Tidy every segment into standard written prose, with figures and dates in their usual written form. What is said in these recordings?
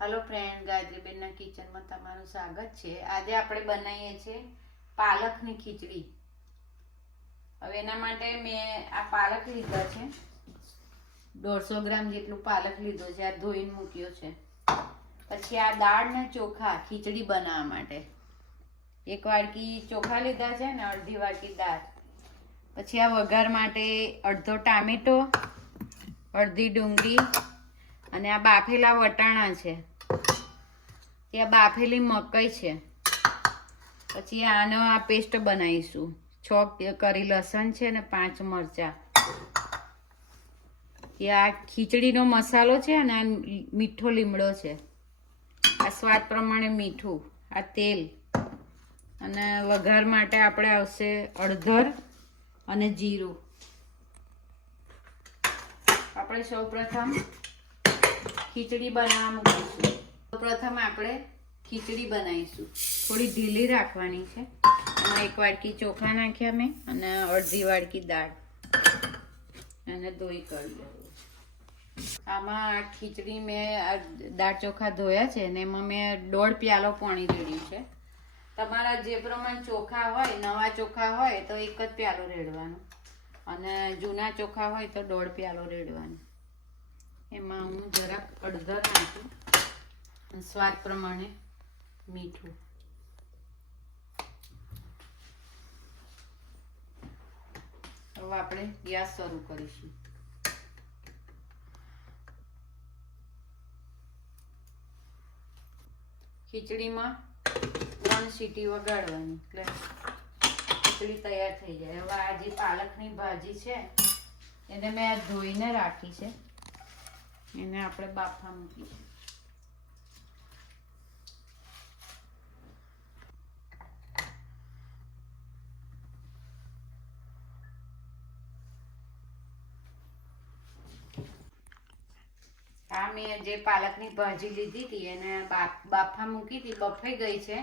Hello friend, गायत्रीबेनના કિચનમાં તમારું સ્વાગત છે। આજે આપણે બનાવીએ છીએ પાલકની ખીચડી। હવે એના માટે મેં આ પાલક લીધો છે, 150 ગ્રામ જેટલું પાલક લીધો છે, આ ધોઈને મૂક્યો છે। પછી આ દાળ ને ચોખા ખીચડી બનાવવા માટે 1 વાટકી ચોખા લીધા છે ને અડધી વાટકી દાળ। પછી આ વઘાર માટે અડધો ટામેટો, અડધી ડુંગળી અને આ બાફેલા વટાણા છે, ત્યાં બાફેલી મકાઈ છે। પછી આનો આ પેસ્ટ બનાવીશું, 6 કરી લસણ છે ને 5 મરચાં। ત્યાં ખીચડીનો મસાલો છે અને આ મીઠો લીમડો છે, આ સ્વાદ પ્રમાણે મીઠું, આ તેલ અને વઘાર માટે આપણે આવશે હળદર અને જીરું। આપણે સૌપ્રથમ ખીચડી બનાવવા મૂકીશું। સૌપ્રથમ આપણે ખીચડી બનાવીશું, થોડી ઢીલી રાખવાની છે। એમાં 1 વાટકી ચોખા નાખ્યા મેં અને અડધી વાટકી દાળ, અને ધોઈ કાઢ્યું। આમાં ખીચડી મેં દાળ ચોખા ધોયા છે ને એમાં મેં 1.5 પ્યાલો પાણી રેડ્યું છે। તમારા જે પ્રમાણે ચોખા હોય, નવા ચોખા હોય તો 1 જ પ્યાલો રેડવાનો, અને જૂના ચોખા હોય તો 1.5 પ્યાલો રેડવાનો। એમાં હું જરાક હળદર નાખું, સ્વાદ પ્રમાણે મીઠું। હવે આપણે ગેસ શરૂ કરીશું। ખીચડીમાં 3 સીટી વગાડવાની એટલે ખીચડી તૈયાર થઈ જાય। હવે આ જે પાલકની ભાજી છે એને મેં ધોઈને રાખી છે, એને આપણે બાફવા મૂકીશું। આ મેં જે પાલકની ભાજી લીધી હતી એને બાફા મૂકી હતી, બફાઈ ગઈ છે,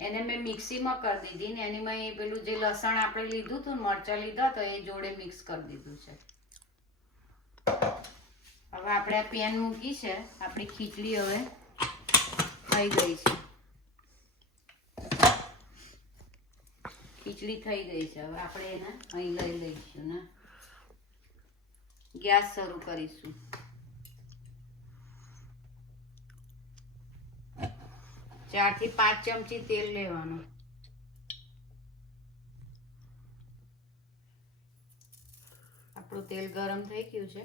એને મેં મિક્સીમાં કરી દીધી ને એનીમાં પેલું જે લસણ આપણે લીધું હતું, મરચાં લીધા તો એ જોડે મિક્સ કરી દીધું છે। હવે આપણે આ પેન મૂકી છે, આપણી ખીચડી હવે થઈ ગઈ છે, ખીચડી થઈ ગઈ છે। હવે આપણે એને અહીં લઈ લઈશું ને ગેસ શરૂ કરીશું। 4 થી 5 ચમચી તેલ લેવાનું। આપણું તેલ ગરમ થઈ ગયું છે,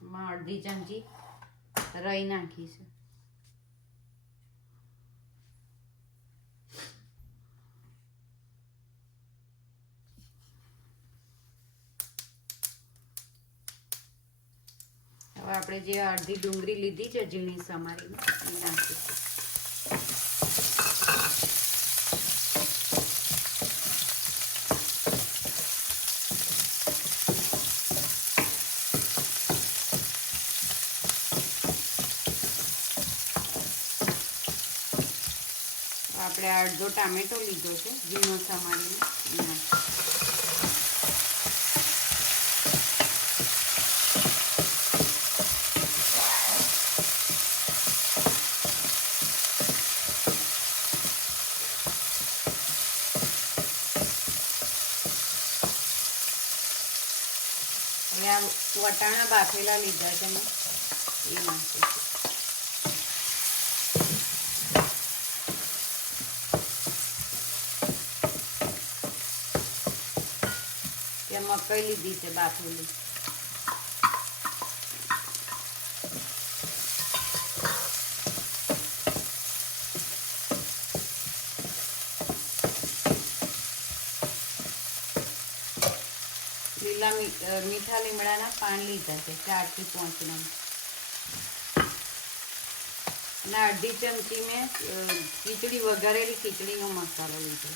એમાં અડધી ચમચી રાઈ નાખી છે। હવે આપણે જે અડધી ડુંગળી લીધી છે ઝીણી સમારીને એ નાખીશું। આપણે અડધો ટામેટો લીધો છે ઝીણો સમારીને નાખીશું। હવે આ વટાણા બાફેલા લીધા છે મેં, એ નાખીશું। ત્યાં મકાઈ લીધી છે બાફેલી, લીલા મીઠા લીમડાના પાન લીધા છે 4 થી 5 નંગ, અને અડધી ચમચી મેં ખીચડી વઘારેલી ખીચડીનો મસાલો લીધો।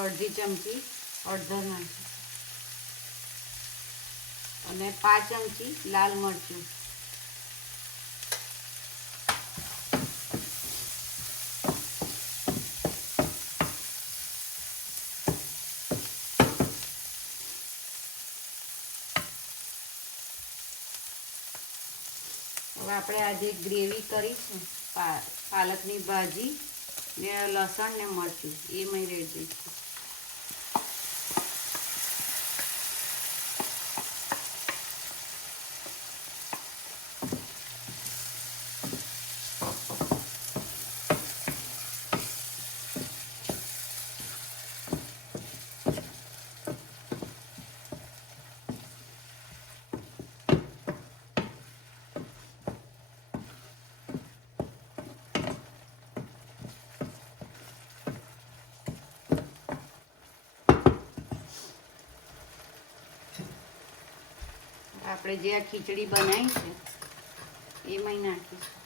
અડધી ચમચી હળદર નાખી અને 5 ચમચી લાલ મરચું, આપણે આજે ગ્રેવી કરીશું પાલકની ભાજી ને લસણ ને મરચું એ મેં રેડી દઈશું. આપણે જે આ ખીચડી બનાવી છે એમાં નાખીશું.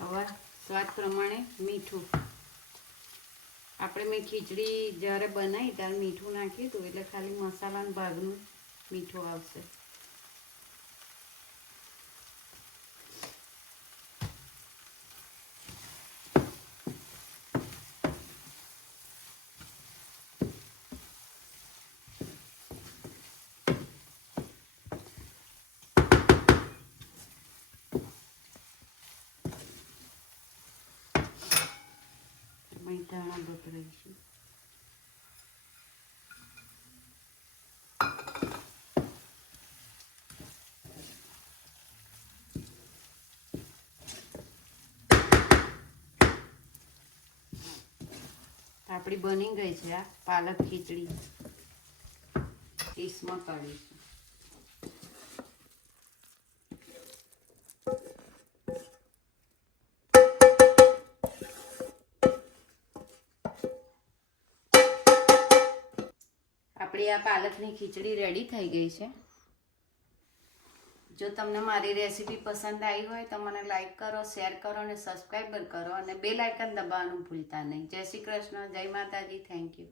હવે સ્વાદ પ્રમાણે મીઠું. આપણે મેં ખીચડી જ્યારે બનાવી ત્યારે મીઠું નાખ્યું હતું એટલે ખાલી મસાલાના ભાગનું મીઠું આવશે. ધાણા બપોરીશું. આપણી બની ગઈ છે આ પાલક ખીચડી. ડીશમાં કાઢીશું. આપણી આ પાલકની ખીચડી રેડી થઈ ગઈ છે. જો તમને મારી રેસીપી પસંદ આવી હોય તો મને લાઈક કરો, શેર કરો અને સબસ્ક્રાઈબર કરો અને બેલ આઇકન દબાવવાનું ભૂલતા નહીં. જય શ્રી કૃષ્ણ, જય માતાજી, થેન્ક યુ.